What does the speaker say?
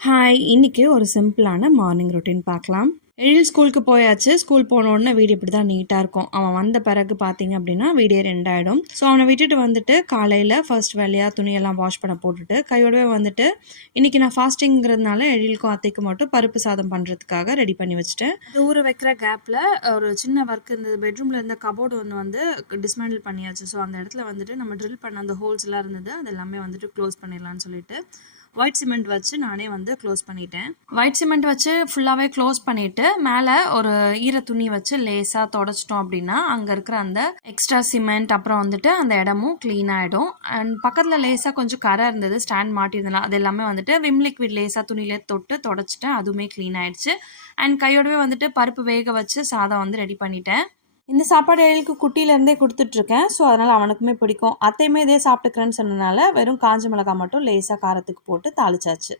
Hi! இன்னைக்கு ஒரு சிம்பிளான மார்னிங் ரொட்டீன் பார்க்கலாம். எழில் ஸ்கூலுக்கு போயாச்சு. ஸ்கூல் போன உடனே வீடு இப்படி தான் நீட்டா இருக்கும். அவன் வந்த பிறகு பார்த்தீங்க அப்படின்னா, வீடே 2 ஆயிடும். ஸோ, அவன விட்டுட்டு வந்துட்டு காலையில ஃபர்ஸ்ட் வேலையா துணியெல்லாம் வாஷ் பண்ண போட்டுட்டு, கையோடவே வந்துட்டு இன்னைக்கு நான் ஃபாஸ்டிங்கிறதுனால எழிலுக்கும் அத்தைக்கும் மட்டும் பருப்பு சாதம் பண்ணுறதுக்காக ரெடி பண்ணி வச்சுட்டேன். அது ஊற வைக்கிற கேப்பில் ஒரு சின்ன ஒர்க் இருந்தது. பெட்ரூமில் இருந்த கபோர்டு ஒன்று வந்து டிஸ்மேண்டில் பண்ணியாச்சு. ஸோ, அந்த இடத்துல வந்துட்டு நம்ம ட்ரில் பண்ண அந்த ஹோல்ஸ் எல்லாம் இருந்தது. அது எல்லாமே வந்துட்டு க்ளோஸ் பண்ணிடலான்னு சொல்லிட்டு ஒயிட் சிமெண்ட் வச்சு நானே வந்து க்ளோஸ் பண்ணிட்டேன். ஒயிட் சிமெண்ட் வச்சு ஃபுல்லாகவே க்ளோஸ் பண்ணிவிட்டு மேலே ஒரு ஈர துணி வச்சு லேசாக தொடச்சிட்டோம் அப்படின்னா அங்கே இருக்கிற அந்த எக்ஸ்ட்ரா சிமெண்ட் அப்புறம் வந்துட்டு அந்த இடமும் க்ளீன் ஆகிடும். அண்ட் பக்கத்தில் லேசாக கொஞ்சம் கரை இருந்தது, ஸ்டாண்ட் மாட்டியிருந்தலாம். அது எல்லாமே வந்துட்டு விம் லிக்விட் லேசாக துணியிலே தொட்டு தொடச்சிட்டேன். அதுவுமே க்ளீன் ஆயிடுச்சு. அண்ட் கையோடவே வந்துட்டு பருப்பு வேக வச்சு சாதம் வந்து ரெடி பண்ணிட்டேன். இந்த சாப்பாடு எழிலுக்கு குட்டியிலேருந்தே கொடுத்துட்ருக்கேன். ஸோ, அதனால் அவனுக்குமே பிடிக்கும். அத்தையுமே இதே சாப்பிட்டுக்கிறேன்னு சொன்னனால வெறும் காஞ்ச மிளகாய் மட்டும் லேசாக காரத்துக்கு போட்டு தாளிச்சாச்சு.